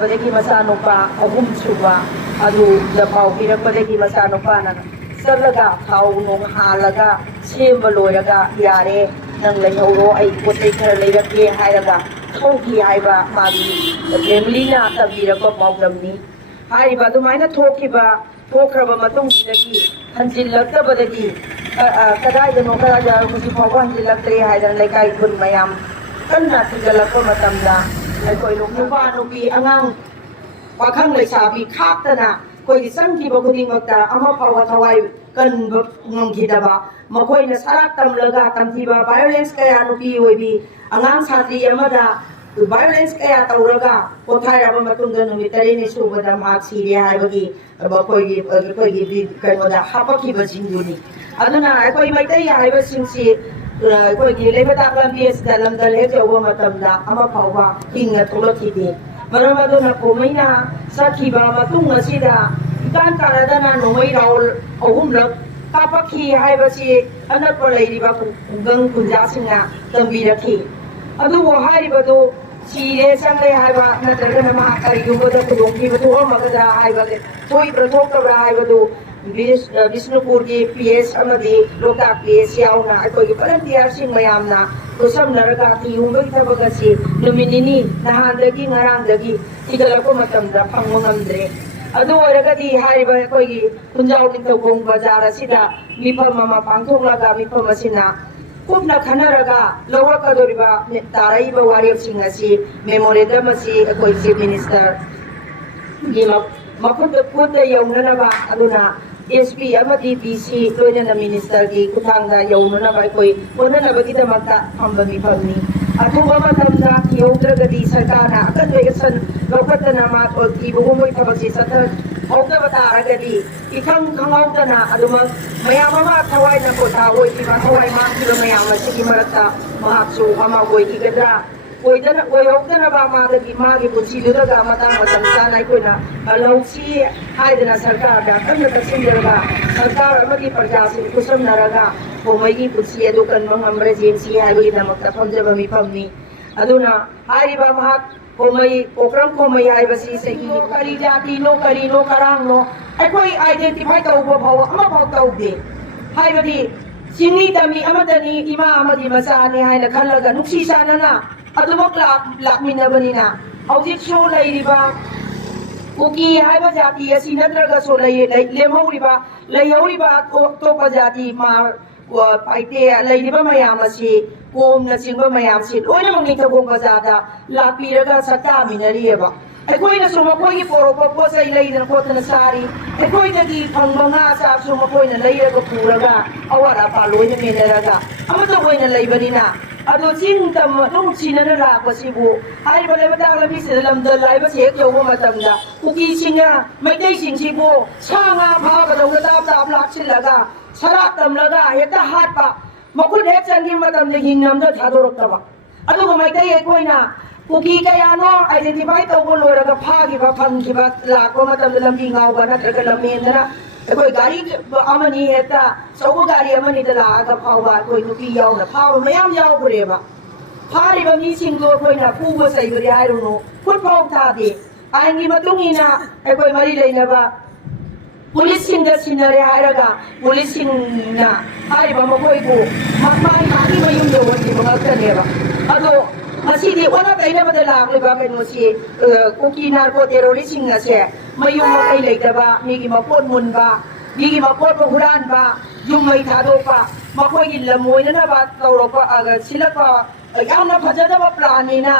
ꯕꯗꯒꯤ ꯃꯆꯥꯅꯨꯄꯥ ꯑꯍꯨꯝ ꯁꯨꯕ ꯑꯗꯨꯗ ꯄꯥꯎ ꯄꯤꯔꯛꯄꯗꯒꯤ ꯃꯆꯥꯅꯨꯄꯥꯅ ꯆꯠꯂꯒ ꯊꯥꯎ ꯅꯨꯡ ꯍꯥꯜꯂꯒ ꯁꯦꯝꯕ ꯂꯣꯏꯔꯒ ꯌꯥꯔꯦ ꯅꯪ ꯂꯩꯍꯧꯔꯣ ꯑꯩ ꯄꯣꯠ ꯆꯩ ꯈꯔ ꯂꯩꯔꯛꯀꯦ ꯍꯥꯏꯔꯒ ꯊꯣꯛꯈꯤ ꯍꯥꯏꯕ ꯃꯥꯒꯤ ꯐꯦꯃꯤꯂꯤꯅ ꯇꯝꯕꯤꯔꯛꯄ ꯄꯥꯎꯗꯝꯅꯤ ꯍꯥꯏꯔꯤꯕ ꯑꯗꯨꯃꯥꯏꯅ ꯊꯣꯛꯈ꯭ꯔꯕ ꯃꯇꯨꯡꯁꯤꯗꯒꯤ ꯍꯟꯖꯤꯜꯂꯛꯇꯕꯗꯒꯤ ꯀꯗꯥꯏꯗꯅꯣ ꯍꯧꯖꯤꯛ ꯐꯥꯎꯕ ꯍꯟꯖꯤꯜꯂꯛꯇ꯭ꯔꯦ ꯍꯥꯏꯗꯅ ꯂꯩꯀꯥꯏ ꯈꯨꯟ ꯃꯌꯥꯝ ꯀꯟꯅ ꯊꯤꯒꯠꯂꯛꯄ ꯃꯇꯝꯗ ꯑꯩꯈꯣꯏ ꯅꯨꯄꯥ ꯅꯨꯄꯤ ꯑꯉꯥꯡ ꯄꯥꯈꯪ ꯂꯩꯁꯥꯕꯤ ꯈꯥꯛꯇꯅ ꯑꯩꯈꯣꯏꯒꯤ ꯆꯪꯈꯤꯕ ꯈꯨꯗꯤꯡꯃꯛꯇ ꯑꯃ ꯐꯥꯎꯕ ꯊꯋꯥꯏ ꯀꯟꯕ ꯉꯝꯈꯤꯗꯕ ꯃꯈꯣꯏꯅ ꯁꯔꯥꯛ ꯇꯝꯂꯒ ꯇꯝꯊꯤꯕ ꯚꯥꯏꯑꯣꯂꯦꯟꯁ ꯀꯌꯥ ꯅꯨꯄꯤ ꯑꯣꯏꯕꯤ ꯑꯉꯥꯡ ꯁꯥꯇ꯭ꯔꯤ ꯑꯃꯗ ꯚꯥꯏꯑꯣꯂꯦꯟꯁ ꯀꯌꯥ ꯇꯧꯔꯒ ꯄꯣꯊꯥꯔꯕ ꯃꯇꯨꯡꯗ ꯅꯨꯃꯤꯠ 9ꯅꯤ ꯁꯨꯕꯗ ꯃꯍꯥꯛ ꯁꯤꯔꯦ ꯍꯥꯏꯕꯒꯤ ꯑꯩꯈꯣꯏꯒꯤ ꯀꯩꯅꯣꯗ ꯍꯥꯞꯄꯛꯈꯤꯕꯁꯤꯡꯗꯨꯅꯤ ꯑꯗꯨꯅ ꯑꯩꯈꯣꯏ ꯃꯩꯇꯩ ꯍꯥꯏꯕꯁꯤꯡꯁꯤ ꯑꯩꯈꯣꯏꯒꯤ ꯂꯩꯕꯇꯥꯛ ꯂꯝꯕꯤ ꯑꯁꯤꯗ ꯂꯝꯗꯜ ꯍꯦꯛ ꯌꯧꯕ ꯃꯇꯝꯗ ꯑꯃ ꯐꯥꯎꯕ ꯍꯤꯡꯅ ꯊꯣꯛꯂꯛꯈꯤꯗꯦ ꯃꯔꯝ ꯑꯗꯨꯅ ꯀꯣꯃꯩꯅ ꯆꯠꯈꯤꯕ ꯃꯇꯨꯡ ꯑꯁꯤꯗ ꯏꯀꯥꯟ ꯀꯥꯟꯅꯗꯅ ꯅꯣꯡꯃꯩ ꯔꯥꯎꯟ 3ꯂꯛ ꯀꯥꯞꯄꯛꯈꯤ ꯍꯥꯏꯕꯁꯤ ꯑꯅꯛꯄ ꯂꯩꯔꯤꯕ ꯈꯨꯡꯒꯪ ꯈꯨꯟꯖꯥꯁꯤꯡꯅ ꯇꯝꯕꯤꯔꯛꯈꯤ ꯑꯗꯨꯕꯨ ꯍꯥꯏꯔꯤꯕꯗꯨ ꯁꯤꯔꯦ ꯆꯪꯂꯦ ꯍꯥꯏꯕ ꯅꯠꯇ꯭ꯔꯒꯅ ꯃꯍꯥꯛ ꯀꯔꯤꯒꯨꯝꯕꯗ ꯈꯨꯗꯣꯡꯊꯤꯕ ꯊꯣꯛꯑꯝꯃꯒꯗ꯭ꯔꯥ ꯍꯥꯏꯕ ꯊꯣꯛꯏꯕ꯭ꯔꯥ ꯊꯣꯛꯇꯕ꯭ꯔꯥ ꯍꯥꯏꯕꯗꯨ ꯕꯤꯁꯅꯨꯄꯨꯔꯒꯤ PS ꯑꯃꯗꯤ ꯂꯣꯛꯇꯥꯛ PS ꯌꯥꯎꯅ ꯑꯩꯈꯣꯏꯒꯤ ꯚꯣꯂꯟꯇꯤꯌꯔꯁꯤꯡ ꯃꯌꯥꯝꯅ ꯈꯨꯠꯁꯝꯅꯔꯒ ꯊꯤꯍꯨꯝꯕꯒꯤ ꯊꯕꯛ ꯑꯁꯤ ꯅꯨꯃꯤꯠ ꯅꯤꯅꯤ ꯅꯍꯥꯟꯗꯒꯤ ꯉꯔꯥꯡꯗꯒꯤ ꯊꯤꯒꯠꯂꯛꯄ ꯃꯇꯝꯗ ꯐꯪꯕ ꯉꯝꯗ꯭ꯔꯦ ꯑꯗꯨ ꯑꯣꯏꯔꯒꯗꯤ ꯍꯥꯏꯔꯤꯕ ꯑꯩꯈꯣꯏꯒꯤ ꯈꯨꯟꯖꯥꯎ ꯅꯤꯡꯊꯧꯈꯣꯡ ꯕꯖꯥꯔ ꯑꯁꯤꯗ ꯃꯤꯐꯝ ꯑꯃ ꯄꯥꯡꯊꯣꯛꯂꯒ ꯃꯤꯐꯝ ꯑꯁꯤꯅ ꯀꯨꯞꯅ ꯈꯟꯅꯔꯒ ꯂꯧꯔꯛꯀꯗꯧꯔꯤꯕ ꯇꯥꯔꯛꯏꯕ ꯋꯥꯔꯦꯞꯁꯤꯡ ꯑꯁꯤ ꯃꯦꯃꯣꯔꯦꯟꯗꯝ ꯑꯁꯤ ꯑꯩꯈꯣꯏ ꯆꯤꯐ ꯃꯤꯅꯤꯁꯇꯔꯒꯤ ꯈꯨꯠꯇ ꯌꯧꯅꯅꯕ ꯑꯗꯨꯅ SP ꯑꯃꯗꯤ DC ꯂꯣꯏꯅꯅ ꯃꯤꯅꯤꯁꯇꯔꯒꯤ ꯈꯨꯠꯊꯥꯡꯗ ꯌꯧꯅꯅꯕ ꯑꯩꯈꯣꯏ ꯍꯣꯠꯅꯅꯕꯒꯤꯗꯃꯛꯇ ꯐꯝꯕ ꯃꯤꯐꯝꯅꯤ ꯑꯊꯨꯕ ꯃꯇꯝꯗ ꯊꯤꯍꯧꯗ꯭ꯔꯒꯗꯤ ꯁꯔꯀꯥꯔꯅ ꯑꯀꯟꯕ ꯑꯦꯛꯁꯟ ꯂꯧꯈꯠꯇꯅ ꯊꯤꯕꯒꯨꯝꯕꯒꯤ ꯊꯕꯛꯁꯤ ꯆꯠꯊꯍꯧꯗꯕ ꯇꯥꯔꯒꯗꯤ ꯏꯈꯪ ꯈꯪꯍꯧꯗꯅ ꯑꯗꯨꯃꯛ ꯃꯌꯥꯝ ꯑꯃ ꯊꯋꯥꯏꯅ ꯄꯣꯊꯥ ꯑꯣꯏꯈꯤꯕ ꯊꯋꯥꯏ ꯃꯥꯡꯈꯤꯕ ꯃꯌꯥꯝ ꯑꯁꯤꯒꯤ ꯃꯔꯛꯇ ꯃꯍꯥꯛꯁꯨ ꯑꯃ ꯑꯣꯏꯈꯤꯒꯗ꯭ꯔꯥ ꯑꯣꯏꯍꯧꯗꯅꯕ ꯃꯥꯒꯤ ꯄꯨꯟꯁꯤꯗꯨꯗꯒ ꯃꯇꯥꯡ ꯃꯇꯝ ꯆꯥꯅ ꯑꯩꯈꯣꯏꯅ ꯂꯧꯁꯤ ꯍꯥꯏꯗꯅ ꯁꯔꯀꯥꯔꯗ ꯀꯟꯅ ꯇꯛꯁꯤꯟꯖꯔꯒ ꯁꯔꯀꯥꯔ ꯑꯃꯗꯤ ꯄ꯭ꯔꯖꯥꯁꯤꯡ ꯈꯨꯠꯁꯝꯅꯔꯒ ꯀꯣꯃꯩꯒꯤ ꯄꯨꯟꯁꯤ ꯑꯗꯨ ꯀꯟꯕ ꯉꯝꯕ꯭ꯔꯥ ꯌꯦꯡꯁꯤ ꯍꯥꯏꯕꯒꯤꯗꯃꯛꯇ ꯐꯝꯖꯕ ꯃꯤꯐꯝꯅꯤ ꯑꯗꯨꯅ ꯍꯥꯏꯔꯤꯕ ꯃꯍꯥꯛ ꯀꯣꯃꯩ ꯑꯣꯀ꯭ꯔꯝ ꯀꯣꯃꯩ ꯍꯥꯏꯕꯁꯤ ꯆꯍꯤ ꯀꯔꯤ ꯖꯥꯇꯤꯅꯣ ꯀꯔꯤꯅꯣ ꯀꯔꯥꯡꯅꯣ ꯑꯩꯈꯣꯏ ꯑꯥꯏꯗꯦꯟꯇꯤꯐꯥꯏ ꯇꯧꯕ ꯐꯥꯎꯕ ꯑꯃꯐꯥꯎ ꯇꯧꯗꯦ ꯍꯥꯏꯕꯗꯤ ꯆꯤꯡꯃꯤ ꯇꯝꯃꯤ ꯑꯃꯗꯅꯤ ꯏꯃꯥ ꯑꯃꯗꯤ ꯃꯆꯥꯅꯤ ꯍꯥꯏꯅ ꯈꯜꯂꯒ ꯅꯨꯡꯁꯤ ꯆꯥꯟꯅꯅ ꯑꯗꯨꯃꯛ ꯂꯥꯛꯃꯤꯟꯅꯕꯅꯤꯅ ꯍꯧꯖꯤꯛꯁꯨ ꯂꯩꯔꯤꯕ ꯀꯨꯀꯤ ꯍꯥꯏꯕ ꯖꯥꯇꯤ ꯑꯁꯤ ꯅꯠꯇ꯭ꯔꯒꯁꯨ ꯂꯩꯍꯧꯔꯤꯕ ꯑꯇꯣꯞꯄ ꯖꯥꯇꯤ ꯄꯥꯏꯇꯦ ꯂꯩꯔꯤꯕ ꯃꯌꯥꯝ ꯑꯁꯤ ꯀꯣꯝꯅꯆꯤꯡꯕ ꯃꯌꯥꯝꯁꯤ ꯂꯣꯏꯅꯃꯛ ꯅꯤꯡꯊꯧꯈꯣꯡ ꯕꯖꯥꯔꯗ ꯂꯥꯛꯄꯤꯔꯒ ꯁꯛꯇꯥꯃꯤꯟꯅꯔꯤꯑꯕ ꯑꯩꯈꯣꯏꯅꯁꯨ ꯃꯈꯣꯏꯒꯤ ꯄꯣꯔꯛꯄ ꯄꯣꯠ ꯆꯩ ꯂꯩꯗꯅ ꯈꯣꯠꯇꯅ ꯆꯥꯔꯤ ꯑꯩꯈꯣꯏꯗꯒꯤ ꯐꯪꯕ ꯉꯥ ꯆꯥꯛꯁꯨ ꯃꯈꯣꯏꯅ ꯂꯩꯔꯒ ꯄꯨꯔꯒ ꯑꯋꯥꯠ ꯑꯄꯥ ꯂꯣꯏꯅ ꯃꯦꯟꯅꯔꯒ ꯑꯃꯠꯇ ꯑꯣꯏꯅ ꯂꯩꯕꯅꯤ나 ꯑꯗꯣ ꯆꯤꯡ ꯇꯝ ꯅꯨꯡꯁꯤꯅꯅ ꯂꯥꯛꯄꯁꯤꯕꯨ ꯍꯥꯏꯔꯤꯕ ꯂꯩꯕꯇꯥꯛ ꯂꯝꯕꯤꯁꯤꯗ ꯂꯝꯗꯜ ꯍꯥꯏꯕꯁꯤ ꯍꯦꯛ ꯌꯧꯕ ꯃꯇꯝꯗ ꯀꯨꯀꯤꯁꯤꯡꯅ ꯃꯩꯇꯩꯁꯤꯡꯁꯤꯕꯨ ꯁꯥ ꯉꯥ ꯐꯥꯕꯗꯧꯅ ꯇꯥꯞ ꯂꯥꯛꯁꯤꯜꯂꯒ ꯁꯔꯥꯛ ꯇꯝꯂꯒ ꯍꯦꯛꯇ ꯍꯥꯠꯄ ꯃꯈꯨꯠ ꯍꯦꯛ ꯆꯪꯈꯤꯕ ꯃꯇꯝꯗ ꯍꯤꯡꯅꯝꯗ ꯊꯥꯗꯣꯔꯛꯇꯕ ꯑꯗꯨꯒ ꯃꯩꯇꯩ ꯑꯩꯈꯣꯏꯅ ꯀꯨꯀꯤ ꯀꯌꯥꯅꯣ ꯑꯥꯏꯗꯦꯟꯇꯤꯐꯥꯏ ꯇꯧꯕ ꯂꯣꯏꯔꯒ ꯐꯥꯈꯤꯕ ꯐꯪꯈꯤꯕ ꯂꯥꯛꯄ ꯃꯇꯝꯗ ꯂꯝꯕꯤ ꯉꯥꯎꯕ ꯅꯠꯇ꯭ꯔꯒ ꯂꯝꯍꯦꯟꯗꯅ ꯑꯩꯈꯣꯏ ꯒꯥꯔꯤ ꯑꯃꯅꯤ ꯍꯦꯛꯇ ꯑꯆꯧꯕ ꯒꯥꯔꯤ ꯑꯃꯅꯤꯗ ꯂꯥꯛꯑꯒ ꯐꯥꯎꯕ ꯑꯩꯈꯣꯏ ꯅꯨꯄꯤ ꯌꯥꯎꯅ ꯐꯥꯕ ꯃꯌꯥꯝ ꯌꯥꯎꯈ꯭ꯔꯦꯕ ꯐꯥꯔꯤꯕ ꯃꯤꯁꯤꯡꯗꯣ ꯑꯩꯈꯣꯏꯅ ꯐꯨꯕ ꯆꯩꯕꯗꯤ ꯍꯥꯏꯔꯨꯅꯨ ꯈꯨꯠ ꯐꯥꯎ ꯊꯥꯗꯦ ꯑꯥꯏꯟꯒꯤ ꯃꯇꯨꯡ ꯏꯟꯅ ꯑꯩꯈꯣꯏ ꯃꯔꯤ ꯂꯩꯅꯕ ꯄꯨꯂꯤꯁꯁꯤꯡꯗ ꯁꯤꯟꯅꯔꯦ ꯍꯥꯏꯔꯒ ꯄꯨꯂꯤꯁꯁꯤꯡꯅ ꯍꯥꯏꯔꯤꯕ ꯃꯈꯣꯏꯕꯨ ꯃꯥꯒꯤ ꯃꯌꯨꯝ ꯌꯧꯍꯟꯈꯤꯕ ꯉꯥꯛꯇꯅꯦꯕ ꯑꯗꯣ ꯉꯁꯤꯗꯤ ꯑꯣꯟꯅ ꯇꯩꯅꯕꯗ ꯂꯥꯛꯂꯤꯕ ꯀꯩꯅꯣꯁꯤ ꯀꯨꯀꯤ ꯅꯥꯔꯀꯣ ꯇꯦꯔꯣꯔꯤꯁꯁꯤꯡ ꯑꯁꯦ ꯃꯌꯨꯝ ꯃꯀꯩ ꯂꯩꯇꯕ ꯃꯤꯒꯤ ꯃꯄꯣꯠ ꯃꯨꯟꯕ ꯃꯤꯒꯤ ꯃꯄꯣꯠꯄꯨ ꯍꯨꯔꯥꯟꯕ ꯌꯨꯝ ꯃꯩ ꯊꯥꯗꯣꯛꯄ ꯃꯈꯣꯏꯒꯤ ꯂꯝ ꯑꯣꯏꯅꯅꯕ ꯇꯧꯔꯛꯄ ꯁꯤꯜꯂꯛꯄ ꯌꯥꯝꯅ ꯐꯖꯗꯕ ꯄ꯭ꯂꯥꯟꯅꯤꯅ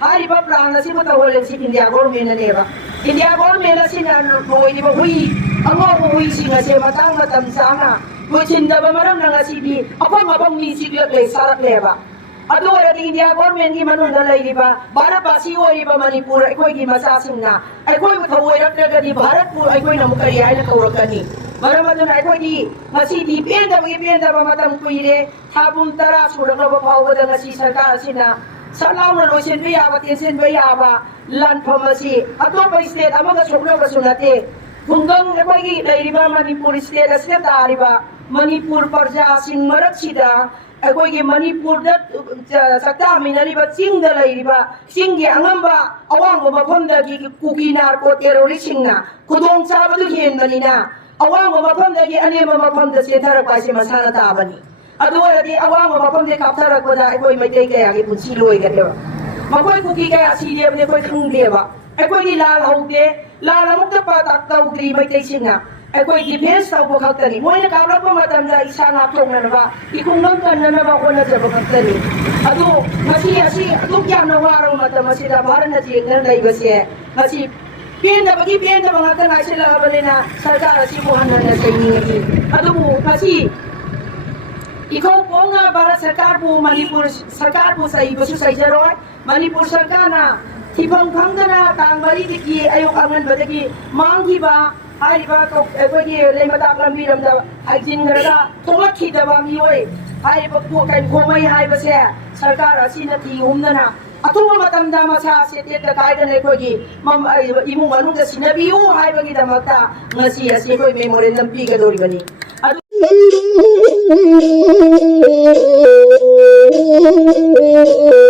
ꯍꯥꯏꯔꯤꯕ ꯄ꯭ꯂꯥꯟ ꯑꯁꯤꯕꯨ ꯇꯧꯍꯜꯂꯤꯁꯤ ꯏꯟꯗꯤꯌꯥ ꯒꯣꯔꯃꯦꯟꯅꯅꯦꯕ ꯏꯟꯗꯤꯌꯥ ꯒꯣꯔꯃꯦꯟ ꯑꯁꯤꯅ ꯂꯣꯏꯔꯤꯕ ꯑꯉꯧꯕ ꯍꯨꯏꯁꯤꯡ ꯑꯁꯦ ꯃꯇꯥꯡ ꯃꯇꯝ ꯆꯥꯅ ꯂꯣꯏꯁꯤꯟꯗꯕ ꯃꯔꯝꯅ ꯉꯁꯤꯗꯤ ꯑꯐꯪ ꯃꯤ ꯆꯥꯔꯛꯂꯦꯕ ꯑꯗꯨ ꯑꯣꯏꯔꯗꯤ ꯏꯟꯗꯤꯌꯥ ꯒꯣꯔꯃꯦꯟꯒꯤ ꯃꯅꯨꯡꯗ ꯂꯩꯔꯤꯕ ꯚꯥꯔꯠꯕꯥꯁꯤ ꯑꯣꯏꯔꯤꯕ ꯃꯅꯤꯄꯨꯔ ꯑꯩꯈꯣꯏꯒꯤ ꯃꯆꯥꯁꯤꯡꯅ ꯑꯩꯈꯣꯏꯕꯨ ꯊꯧꯑꯣꯏꯔꯛꯇ꯭ꯔꯒꯗꯤ ꯚꯥꯔꯠꯄꯨ ꯑꯩꯈꯣꯏꯅ ꯑꯃꯨꯛ ꯀꯔꯤ ꯍꯥꯏꯅ ꯀꯧꯔꯛꯀꯅꯤ ꯃꯔꯝ ꯑꯗꯨꯅ ꯑꯩꯈꯣꯏꯗꯤ ꯉꯁꯤꯗꯤ ꯄꯦꯟꯗꯕ ꯃꯇꯝ ꯀꯨꯏꯔꯦ ꯊꯥ 10 ꯁꯨꯔꯛꯂꯕ ꯐꯥꯎꯕꯗ ꯉꯁꯤ ꯁꯔꯀꯥꯔ ꯑꯁꯤꯅ ꯁꯠ ꯂꯥꯎꯅ ꯂꯣꯏꯁꯤꯟꯕ ꯌꯥꯕ ꯇꯦꯟꯁꯤꯟꯕ ꯌꯥꯕ ꯂꯥꯟꯐꯝ ꯑꯁꯤ ꯑꯇꯣꯞꯄ ꯁ꯭ꯇꯦꯠ ꯑꯃꯒ ꯁꯣꯛꯅꯕꯁꯨ ꯅꯠꯇꯦ ꯈꯨꯡꯒꯪ ꯑꯩꯈꯣꯏꯒꯤ ꯂꯩꯔꯤꯕ ꯃꯅꯤꯄꯨꯔ ꯁ꯭ꯇꯦꯠ ꯑꯁꯤꯗ ꯇꯥꯔꯤꯕ ꯃꯅꯤꯄꯨꯔ ꯄ꯭ꯔꯖꯥꯁꯤꯡ ꯃꯔꯛꯁꯤꯗ ꯑꯩꯈꯣꯏꯒꯤ ꯃꯅꯤꯄꯨꯔꯗ ꯁꯛꯇꯥꯃꯤꯟꯅꯔꯤꯕ ꯆꯤꯡꯗ ꯂꯩꯔꯤꯕ ꯆꯤꯡꯒꯤ ꯑꯉꯝꯕ ꯑꯋꯥꯡꯕ ꯃꯐꯝꯗꯒꯤ ꯀꯨꯀꯤ ꯅꯥꯔꯀꯣ ꯇꯦꯔꯣꯔꯤꯁꯁꯤꯡꯅ ꯈꯨꯗꯣꯡꯆꯥꯕꯗꯨ ꯍꯦꯟꯕꯅꯤꯅ ꯑꯋꯥꯡꯕ ꯃꯐꯝꯗꯒꯤ ꯑꯅꯦꯝꯕ ꯃꯐꯝꯗ ꯆꯦꯟꯊꯔꯛꯄ ꯍꯥꯏꯁꯦ ꯃꯁꯥꯅ ꯇꯥꯕꯅꯤ ꯑꯗꯨ ꯑꯣꯏꯔꯗꯤ ꯑꯋꯥꯡꯕ ꯃꯐꯝꯗ ꯀꯥꯞꯊꯔꯛꯄꯗ ꯑꯩꯈꯣꯏ ꯃꯩꯇꯩ ꯀꯌꯥꯒꯤ ꯄꯨꯟꯁꯤ ꯂꯣꯏꯒꯅꯦꯕ ꯃꯈꯣꯏ ꯀꯨꯀꯤ ꯀꯌꯥ ꯁꯤꯔꯦꯕꯅꯤ ꯑꯩꯈꯣꯏ ꯈꯪꯗꯦꯕ ꯑꯩꯈꯣꯏꯒꯤ ꯂꯥꯜ ꯍꯧꯗꯦ ꯂꯥꯜ ꯑꯃꯨꯛꯇ ꯄꯥꯛ ꯇꯧꯗ꯭ꯔꯤ ꯃꯩꯇꯩꯁꯤꯡꯅ ꯑꯩꯈꯣꯏ ꯗꯤꯐꯦꯟꯁ ꯇꯧꯕ ꯈꯛꯇꯅꯤ ꯃꯣꯏꯅ ꯀꯥꯞꯂꯛꯄ ꯃꯇꯝꯗ ꯏꯁꯥ ꯉꯥꯛꯊꯣꯛꯅꯅꯕ ꯏꯈꯨꯡꯒꯪ ꯀꯟꯅꯅꯕ ꯍꯣꯠꯅꯖꯕ ꯈꯛꯇꯅꯤ ꯑꯗꯨ ꯉꯁꯤ ꯑꯁꯤ ꯑꯗꯨꯛ ꯌꯥꯝꯅ ꯋꯥꯔꯕ ꯃꯇꯝ ꯑꯁꯤꯗ ꯚꯥꯔꯠꯅ ꯆꯦꯡꯅ ꯂꯩꯕꯁꯦ ꯉꯁꯤ ꯄꯦꯟꯗꯕꯒꯤ ꯄꯦꯟꯗꯕ ꯉꯥꯛꯇ ꯉꯥꯏꯁꯤꯜꯂꯛꯑꯕꯅꯤꯅ ꯁꯔꯀꯥꯔ ꯑꯁꯤꯕꯨ ꯍꯟꯅ ꯆꯩꯅꯤꯡꯉꯤ ꯑꯗꯨꯕꯨ ꯉꯁꯤ इखौ पोंगा भारत सरकार को मणिपुर सरकार को सही बसु सही जरोय मणिपुर सरकार ना थिफंग फंगना तांगबरी की अयुक अंगन बदगी मांगीबा हाइबा को एकोगी लेमता लंबी रमदा हाइजिन गरगा थोलखिदबा मियोय हाइबा को kai khomai हाइबसे सरकार असिना थी हुमदना अथुबा मतमदा मसा सेतेत कायदन एकोगी मम इमु मनुदा सिनबियु हाइबगी दमता ngasi asi koi memorandum pigadoribani Thank you.